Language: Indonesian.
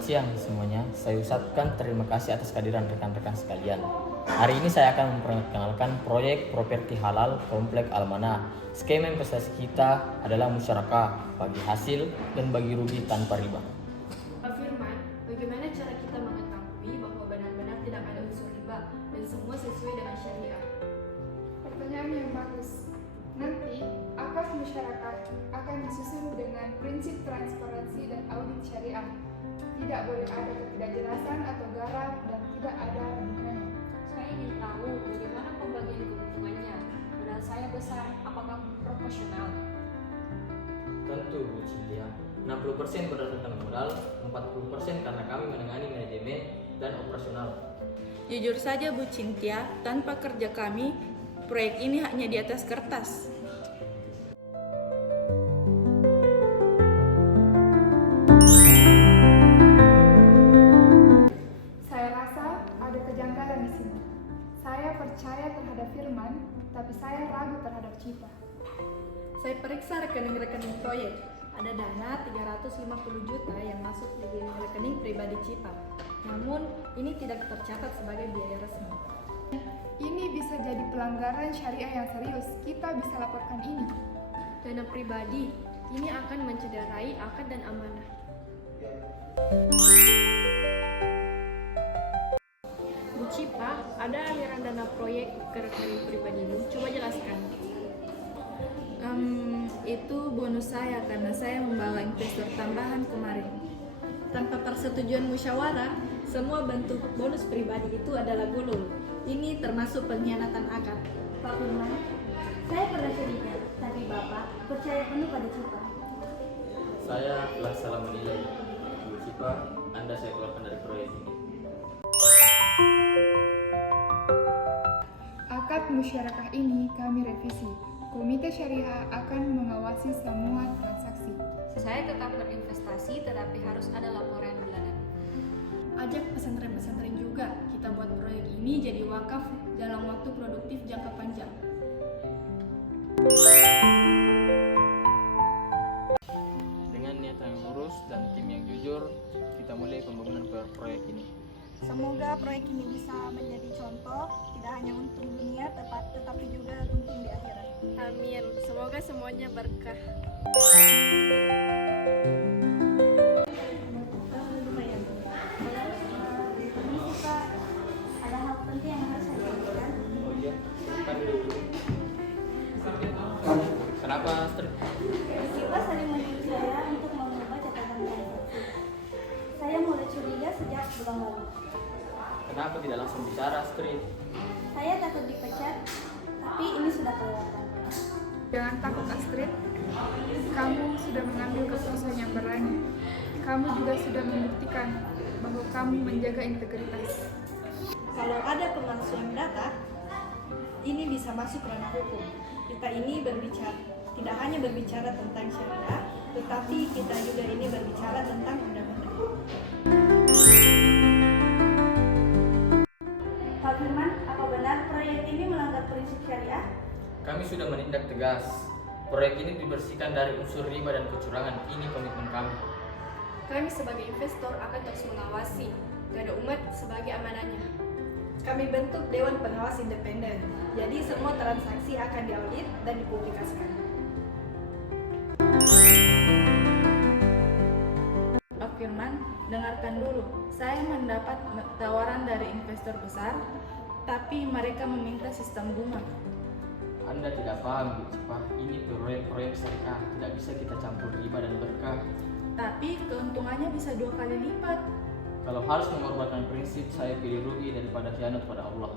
Selamat siang semuanya, saya ucapkan terima kasih atas kehadiran rekan-rekan sekalian. Hari ini saya akan memperkenalkan proyek properti halal Komplek Almanah. Skema investasi kita adalah musyarakah, bagi hasil dan bagi rugi tanpa riba. Pak Firman, bagaimana cara kita mengetahui bahwa benar-benar tidak ada unsur riba dan semua sesuai dengan syariah? Pertanyaan yang bagus. Nanti, akad masyarakat akan disusun dengan prinsip transparansi dan audit syariah. Tidak boleh ada ketidakjelasan atau garam dan tidak ada hubungannya. Saya ingin tahu bagaimana pembagian keuntungannya. Modal saya besar, apakah proporsional? Tentu Bu Cynthia, 60% berdasarkan modal, 40% karena kami menangani manajemen dan operasional. Jujur saja Bu Cynthia, tanpa kerja kami, proyek ini hanya di atas kertas. Saya rasa ada kejanggalan di sini. Saya percaya terhadap Firman, tapi saya ragu terhadap Cipa. Saya periksa rekening-rekening proyek. Ada dana 350 juta yang masuk di rekening pribadi Cipa. Namun, ini tidak tercatat sebagai biaya resmi. Ini bisa jadi pelanggaran syariah yang serius. Kita bisa laporkan ini. Dana pribadi ini akan mencederai akad dan amanah. Bu Cipa, ada aliran dana proyek ke rekening pribadimu. Coba jelaskan. Itu bonus saya karena saya membawa investor tambahan kemarin. Tanpa persetujuan musyawarah, semua bentuk bonus pribadi itu adalah gulung. Ini termasuk pengkhianatan akad. Pak Firman, saya pernah curiga, tapi Bapak percaya penuh pada Cipa. Saya telah salah menilai. Bu Cipa, Anda saya keluarkan dari proyek ini. Akad musyarakah ini kami revisi. Komite Syariah akan mengawasi semua transaksi. Saya tetap berinvestasi, tetapi harus ada laporan bulanan. Ajak pesantren-pesantren juga. Kita buat proyek ini jadi wakaf dalam waktu produktif jangka panjang. Dengan niat yang lurus dan tim yang jujur, kita mulai pembangunan proyek ini. Semoga proyek ini bisa menjadi contoh, tidak hanya untung dunia, tetapi juga untung di akhirat. Amin. Semoga semuanya berkah. Permisi Pak, ada hal penting yang harus saya sampaikan. Oh iya, kan dulu. Kenapa Astrid? Cipa sering menyuruh saya untuk mengubah catatan transaksi. Saya mulai curiga sejak bulan lalu. Kenapa tidak langsung bicara Astrid? Saya takut dipecat, tapi ini sudah kelewatan. Jangan takut Astrid, kamu sudah mengambil keputusan yang berani. Kamu juga sudah membuktikan bahwa kamu menjaga integritas. Kalau ada pemalsuan data, ini bisa masuk ranah hukum. Kita ini tidak hanya berbicara tentang syariah, tetapi kita juga ini berbicara tentang undang-undang. Pak Firman, apa benar proyek ini melanggar prinsip syariah? Kami sudah menindak tegas. Proyek ini dibersihkan dari unsur riba dan kecurangan. Ini komitmen kami. Kami sebagai investor akan terus mengawasi dan umat sebagai amanahnya. Kami bentuk Dewan Pengawas Independen, jadi semua transaksi akan diaudit dan dipublikasikan. Pak Firman, dengarkan dulu. Saya mendapat tawaran dari investor besar, tapi mereka meminta sistem bunga. Anda tidak paham, Bu Cipa. Ini proyek syariah. Tidak bisa kita campur riba dan berkah. Tapi keuntungannya bisa 2 kali lipat. Kalau harus mengorbankan prinsip, saya pilih rugi daripada khianat pada Allah.